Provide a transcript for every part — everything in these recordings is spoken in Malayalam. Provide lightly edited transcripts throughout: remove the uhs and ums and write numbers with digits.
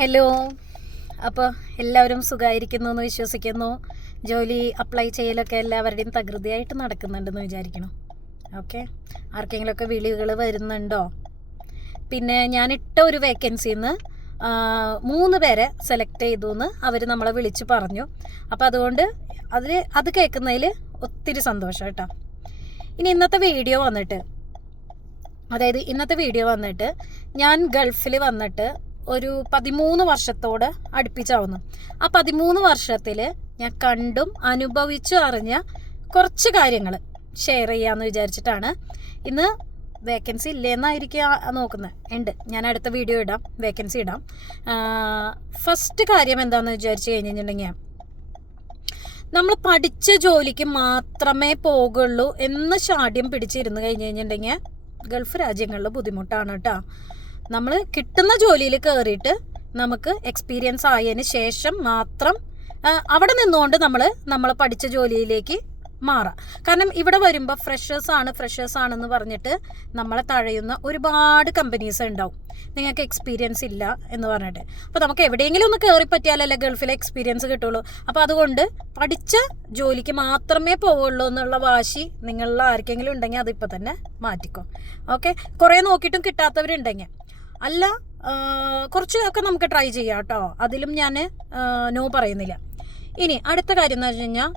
ഹലോ. അപ്പോൾ എല്ലാവരും സുഖമായിരിക്കുന്നു എന്ന് വിശ്വസിക്കുന്നു. ജോലി അപ്ലൈ ചെയ്യലൊക്കെ എല്ലാവരുടെയും തകൃതിയായിട്ട് നടക്കുന്നുണ്ടെന്ന് വിചാരിക്കണം. ഓക്കെ, ആർക്കെങ്കിലുമൊക്കെ വിളികൾ വരുന്നുണ്ടോ? പിന്നെ ഞാനിട്ട ഒരു വേക്കൻസിയിൽ നിന്ന് 3 പേരെ സെലക്ട് ചെയ്തു എന്ന് അവർ നമ്മളെ വിളിച്ച് പറഞ്ഞു. അപ്പോൾ അതുകൊണ്ട് അത് കേൾക്കുന്നതിൽ ഒത്തിരി സന്തോഷം കേട്ടോ. ഇനി ഇന്നത്തെ വീഡിയോ വന്നിട്ട് ഞാൻ ഗൾഫിൽ വന്നിട്ട് ഒരു 13 വർഷത്തോട് അടുപ്പിച്ചാവുന്നു. ആ 13 വർഷത്തിൽ ഞാൻ കണ്ടും അനുഭവിച്ചും അറിഞ്ഞ കുറച്ച് കാര്യങ്ങൾ ഷെയർ ചെയ്യാമെന്ന് വിചാരിച്ചിട്ടാണ്. ഇന്ന് വേക്കൻസി ഇല്ലേന്നായിരിക്കും നോക്കുന്നത്. ഉണ്ട്, ഞാൻ അടുത്ത വീഡിയോ ഇടാം, വേക്കൻസി ഇടാം. ഫസ്റ്റ് കാര്യം എന്താണെന്ന് വിചാരിച്ച് കഴിഞ്ഞിട്ടുണ്ടെങ്കിൽ, നമ്മൾ പഠിച്ച ജോലിക്ക് മാത്രമേ പോകുള്ളൂ എന്ന് ശാഠ്യം പിടിച്ചിരുന്ന് കഴിഞ്ഞിട്ടുണ്ടെങ്കിൽ ഗൾഫ് രാജ്യങ്ങളിൽ ബുദ്ധിമുട്ടാണ് കേട്ടോ. നമ്മൾ കിട്ടുന്ന ജോലിയിൽ കയറിയിട്ട് നമുക്ക് എക്സ്പീരിയൻസ് ആയതിന് ശേഷം മാത്രം അവിടെ നിന്നുകൊണ്ട് നമ്മൾ പഠിച്ച ജോലിയിലേക്ക് മാറാം. കാരണം ഇവിടെ വരുമ്പോൾ ഫ്രഷേഴ്സ് ആണെന്ന് പറഞ്ഞിട്ട് നമ്മളെ തഴയുന്ന ഒരുപാട് കമ്പനീസ് ഉണ്ടാവും. നിങ്ങൾക്ക് എക്സ്പീരിയൻസ് ഇല്ല എന്ന് പറഞ്ഞിട്ട്. അപ്പോൾ നമുക്ക് എവിടെയെങ്കിലും ഒന്ന് കയറി പറ്റിയാലല്ലേ ഗൾഫിലെ എക്സ്പീരിയൻസ് കിട്ടുള്ളൂ. അപ്പോൾ അതുകൊണ്ട് പഠിച്ച ജോലിക്ക് മാത്രമേ പോവുള്ളൂ എന്നുള്ള വാശി നിങ്ങളിൽ ആർക്കെങ്കിലും ഉണ്ടെങ്കിൽ അതിപ്പോൾ തന്നെ മാറ്റിക്കോ. ഓക്കെ, കുറേ നോക്കിയിട്ടും കിട്ടാത്തവരുണ്ടെങ്കിൽ അല്ല, കുറച്ചൊക്കെ നമുക്ക് ട്രൈ ചെയ്യാം കേട്ടോ. അതിലും ഞാൻ നോ പറയുന്നില്ല. ഇനി അടുത്ത കാര്യം എന്ന് വെച്ച് കഴിഞ്ഞാൽ,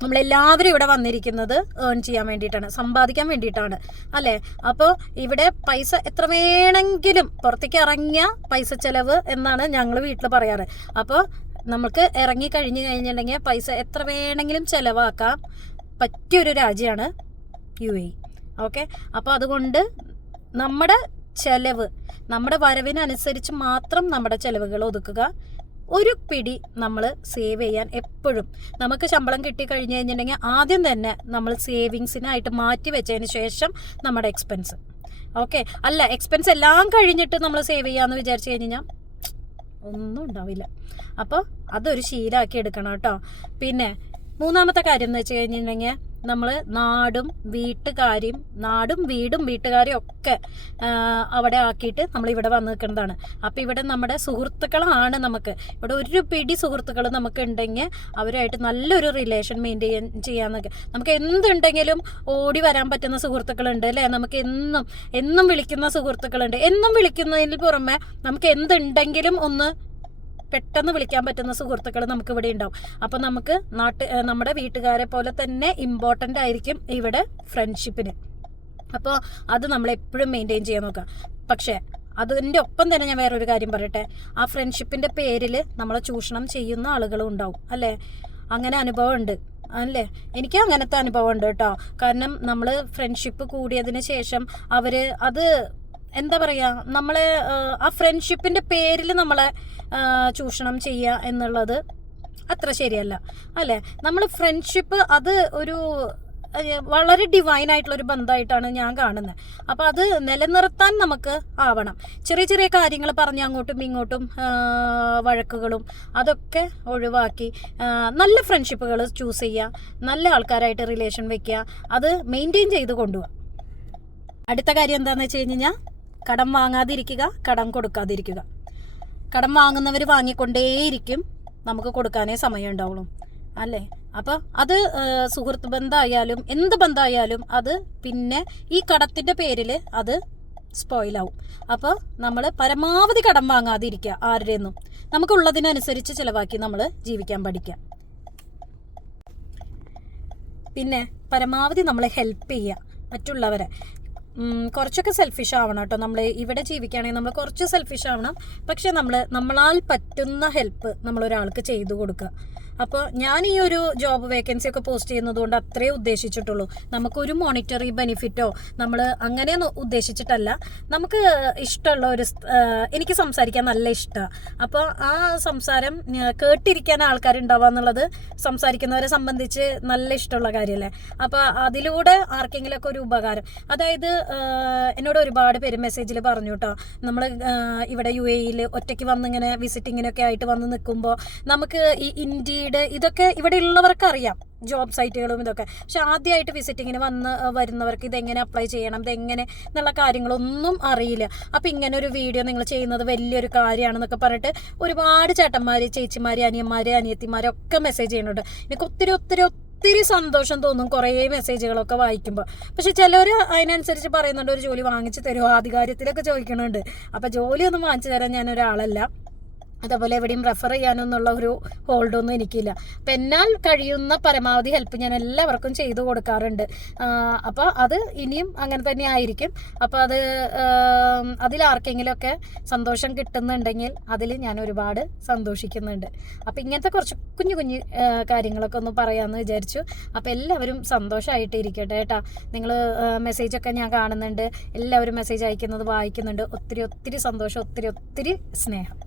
നമ്മളെല്ലാവരും ഇവിടെ വന്നിരിക്കുന്നത് ഏൺ ചെയ്യാൻ വേണ്ടിയിട്ടാണ്, സമ്പാദിക്കാൻ വേണ്ടിയിട്ടാണ് അല്ലേ. അപ്പോൾ ഇവിടെ പൈസ എത്ര വേണമെങ്കിലും പുറത്തേക്ക് ഇറങ്ങിയ പൈസ ചെലവ് എന്നാണ് ഞങ്ങൾ വീട്ടിൽ പറയാറ്. അപ്പോൾ നമുക്ക് ഇറങ്ങി കഴിഞ്ഞിട്ടുണ്ടെങ്കിൽ പൈസ എത്ര വേണമെങ്കിലും ചിലവാക്കാൻ പറ്റിയൊരു രാജ്യമാണ് UAE. ഓക്കെ, അപ്പോൾ അതുകൊണ്ട് നമ്മുടെ വരവിനനുസരിച്ച് മാത്രം നമ്മുടെ ചിലവുകൾ ഒതുക്കുക. ഒരു പിടി നമ്മൾ സേവ് ചെയ്യാൻ എപ്പോഴും, നമുക്ക് ശമ്പളം കിട്ടി കഴിഞ്ഞ് കഴിഞ്ഞിട്ടുണ്ടെങ്കിൽ ആദ്യം തന്നെ നമ്മൾ സേവിങ്സിനായിട്ട് മാറ്റി വെച്ചതിന് ശേഷം നമ്മുടെ എക്സ്പെൻസ്. ഓക്കെ, അല്ല എക്സ്പെൻസ് എല്ലാം കഴിഞ്ഞിട്ട് നമ്മൾ സേവ് ചെയ്യാമെന്ന് വിചാരിച്ചു കഴിഞ്ഞാൽ ഒന്നും ഉണ്ടാവില്ല. അപ്പോൾ അതൊരു ശീലമാക്കി എടുക്കണം കേട്ടോ. പിന്നെ മൂന്നാമത്തെ കാര്യം എന്ന് വെച്ച് കഴിഞ്ഞിട്ടുണ്ടെങ്കിൽ, നമ്മൾ നാടും വീടും വീട്ടുകാരും ഒക്കെ അവിടെ ആക്കിയിട്ട് നമ്മൾ ഇവിടെ വന്ന് നിൽക്കുന്നതാണ്. അപ്പോൾ ഇവിടെ നമ്മുടെ സുഹൃത്തുക്കളാണ്. നമുക്ക് ഇവിടെ ഒരു പിടി സുഹൃത്തുക്കൾ നമുക്ക് ഉണ്ടെങ്കിൽ അവരുമായിട്ട് നല്ലൊരു റിലേഷൻ മെയിൻറ്റെയിൻ ചെയ്യാന്നൊക്കെ. നമുക്ക് എന്തുണ്ടെങ്കിലും ഓടി വരാൻ പറ്റുന്ന സുഹൃത്തുക്കളുണ്ട് അല്ലേ. നമുക്ക് എന്നും വിളിക്കുന്ന സുഹൃത്തുക്കളുണ്ട്. എന്നും വിളിക്കുന്നതിന് പുറമെ നമുക്ക് എന്തുണ്ടെങ്കിലും ഒന്ന് പെട്ടെന്ന് വിളിക്കാൻ പറ്റുന്ന സുഹൃത്തുക്കൾ നമുക്ക് ഇവിടെ ഉണ്ടാവും. അപ്പം നമുക്ക് നമ്മുടെ വീട്ടുകാരെ പോലെ തന്നെ ഇമ്പോർട്ടൻ്റ് ആയിരിക്കും ഇവിടെ ഫ്രണ്ട്ഷിപ്പിന്. അപ്പോൾ അത് നമ്മളെപ്പോഴും മെയിൻറ്റെയിൻ ചെയ്യാൻ നോക്കുക. പക്ഷേ അതിൻ്റെ ഒപ്പം തന്നെ ഞാൻ വേറൊരു കാര്യം പറയട്ടെ. ആ ഫ്രണ്ട്ഷിപ്പിൻ്റെ പേരിൽ നമ്മളെ ചൂഷണം ചെയ്യുന്ന ആളുകളും ഉണ്ടാവും അല്ലേ. അങ്ങനെ അനുഭവം ഉണ്ട് അല്ലേ. എനിക്ക് അങ്ങനത്തെ അനുഭവം ഉണ്ട് കേട്ടോ. കാരണം നമ്മൾ ഫ്രണ്ട്ഷിപ്പ് കൂടിയതിന് ശേഷം അത് എന്താ പറയുക, നമ്മളെ ആ ഫ്രണ്ട്ഷിപ്പിൻ്റെ പേരിൽ നമ്മളെ ചൂഷണം ചെയ്യുക എന്നുള്ളത് അത്ര ശരിയല്ല അല്ലേ. നമ്മൾ ഫ്രണ്ട്ഷിപ്പ് അത് ഒരു വളരെ ഡിവൈൻ ആയിട്ടുള്ളൊരു ബന്ധമായിട്ടാണ് ഞാൻ കാണുന്നത്. അപ്പോൾ അത് നിലനിർത്താൻ നമുക്ക് ആവണം. ചെറിയ ചെറിയ കാര്യങ്ങൾ പറഞ്ഞ് അങ്ങോട്ടും ഇങ്ങോട്ടും വഴക്കുകളും അതൊക്കെ ഒഴിവാക്കി നല്ല ഫ്രണ്ട്ഷിപ്പുകൾ ചൂസ് ചെയ്യുക, നല്ല ആൾക്കാരായിട്ട് റിലേഷൻ വെക്കുക, അത് മെയിൻറ്റെയിൻ ചെയ്ത് കൊണ്ടുപോകുക. അടുത്ത കാര്യം എന്താണെന്ന് വെച്ച് കഴിഞ്ഞാൽ, കടം വാങ്ങാതിരിക്കുക, കടം കൊടുക്കാതിരിക്കുക. കടം വാങ്ങുന്നവർ വാങ്ങിക്കൊണ്ടേയിരിക്കും, നമുക്ക് കൊടുക്കാനേ സമയം ഉണ്ടാവുള്ളൂ അല്ലേ. അപ്പോൾ അത് സുഹൃത്ത് ബന്ധമായാലും എന്ത് ബന്ധമായാലും അത് പിന്നെ ഈ കടത്തിൻ്റെ പേരിൽ അത് സ്പോയിലാവും. അപ്പോൾ നമ്മൾ പരമാവധി കടം വാങ്ങാതിരിക്കുക ആരുടെയൊന്നും. നമുക്കുള്ളതിനനുസരിച്ച് ചിലവാക്കി നമ്മൾ ജീവിക്കാൻ പഠിക്കുക. പിന്നെ പരമാവധി നമ്മൾ ഹെൽപ്പ് ചെയ്യുക മറ്റുള്ളവരെ. കുറച്ചൊക്കെ സെൽഫിഷ് ആവണം കേട്ടോ. നമ്മൾ ഇവിടെ ജീവിക്കുകയാണെങ്കിൽ നമ്മൾ കുറച്ച് സെൽഫിഷ് ആവണം. പക്ഷെ നമ്മളാൽ പറ്റുന്ന ഹെൽപ്പ് നമ്മൾ ഒരാൾക്ക് ചെയ്തു കൊടുക്കുക. അപ്പോൾ ഞാൻ ഈ ഒരു ജോബ് വേക്കൻസി ഒക്കെ പോസ്റ്റ് ചെയ്യുന്നത് കൊണ്ട് അത്രേ ഉദ്ദേശിച്ചിട്ടുള്ളൂ. നമുക്കൊരു മോണിറ്ററി ബെനിഫിറ്റോ നമ്മൾ അങ്ങനെയൊന്നും ഉദ്ദേശിച്ചിട്ടല്ല. നമുക്ക് ഇഷ്ടമുള്ള എനിക്ക് സംസാരിക്കാൻ നല്ല ഇഷ്ടമാണ്. അപ്പോൾ ആ സംസാരം കേട്ടിരിക്കാൻ ആൾക്കാരുണ്ടാവുക എന്നുള്ളത് സംസാരിക്കുന്നവരെ സംബന്ധിച്ച് നല്ല ഇഷ്ടമുള്ള കാര്യമല്ലേ. അപ്പോൾ അതിലൂടെ ആർക്കെങ്കിലുമൊക്കെ ഒരു ഉപകാരം. അതായത് എന്നോട് ഒരുപാട് പേര് മെസ്സേജിൽ പറഞ്ഞു കേട്ടോ, നമ്മൾ ഇവിടെ UAE ഒറ്റയ്ക്ക് വന്നിങ്ങനെ വിസിറ്റിങ്ങിനൊക്കെ ആയിട്ട് വന്ന് നിൽക്കുമ്പോൾ നമുക്ക് ഈ ഇന്ത്യയിൽ വീട് ഇതൊക്കെ ഇവിടെ ഉള്ളവർക്ക് അറിയാം, ജോബ് സൈറ്റുകളും ഇതൊക്കെ. പക്ഷെ ആദ്യമായിട്ട് വിസിറ്റിങ്ങിന് വരുന്നവർക്ക് ഇതെങ്ങനെ അപ്ലൈ ചെയ്യണം, ഇതെങ്ങനെ എന്നുള്ള കാര്യങ്ങളൊന്നും അറിയില്ല. അപ്പം ഇങ്ങനെ ഒരു വീഡിയോ നിങ്ങൾ ചെയ്യുന്നത് വലിയൊരു കാര്യമാണെന്നൊക്കെ പറഞ്ഞിട്ട് ഒരുപാട് ചേട്ടന്മാർ, ചേച്ചിമാർ, അനിയന്മാർ, അനിയത്തിമാരൊക്കെ മെസ്സേജ് ചെയ്യുന്നുണ്ട്. എനിക്ക് ഒത്തിരി സന്തോഷം തോന്നും കുറേ മെസ്സേജുകളൊക്കെ വായിക്കുമ്പോൾ. പക്ഷെ ചിലർ അതിനനുസരിച്ച് പറയുന്നുണ്ട്, ഒരു ജോലി വാങ്ങിച്ചു തരുമോ, ആധികാര്യത്തിലൊക്കെ ചോദിക്കുന്നുണ്ട്. അപ്പം ജോലിയൊന്നും വാങ്ങിച്ചു തരാൻ ഞാൻ ഒരാളല്ല, അതേപോലെ എവിടെയും റെഫർ ചെയ്യാനൊന്നുള്ള ഒരു ഹോൾഡൊന്നും എനിക്കില്ല. അപ്പം എന്നാൽ കഴിയുന്ന പരമാവധി ഹെൽപ്പ് ഞാൻ എല്ലാവർക്കും ചെയ്തു കൊടുക്കാറുണ്ട്. അപ്പോൾ അത് ഇനിയും അങ്ങനെ തന്നെ ആയിരിക്കും. അപ്പോൾ അത് അതിലാർക്കെങ്കിലുമൊക്കെ സന്തോഷം കിട്ടുന്നുണ്ടെങ്കിൽ അതിൽ ഞാൻ ഒരുപാട് സന്തോഷിക്കുന്നുണ്ട്. അപ്പോൾ ഇങ്ങനത്തെ കുറച്ച് കുഞ്ഞു കാര്യങ്ങളൊക്കെ ഒന്ന് പറയാമെന്ന് വിചാരിച്ചു. അപ്പോൾ എല്ലാവരും സന്തോഷമായിട്ട് ഇരിക്കട്ടെ കേട്ടോ. നിങ്ങൾ മെസ്സേജൊക്കെ ഞാൻ കാണുന്നുണ്ട്, എല്ലാവരും മെസ്സേജ് അയക്കുന്നത് വായിക്കുന്നുണ്ട്. ഒത്തിരി സന്തോഷം, ഒത്തിരി സ്നേഹം.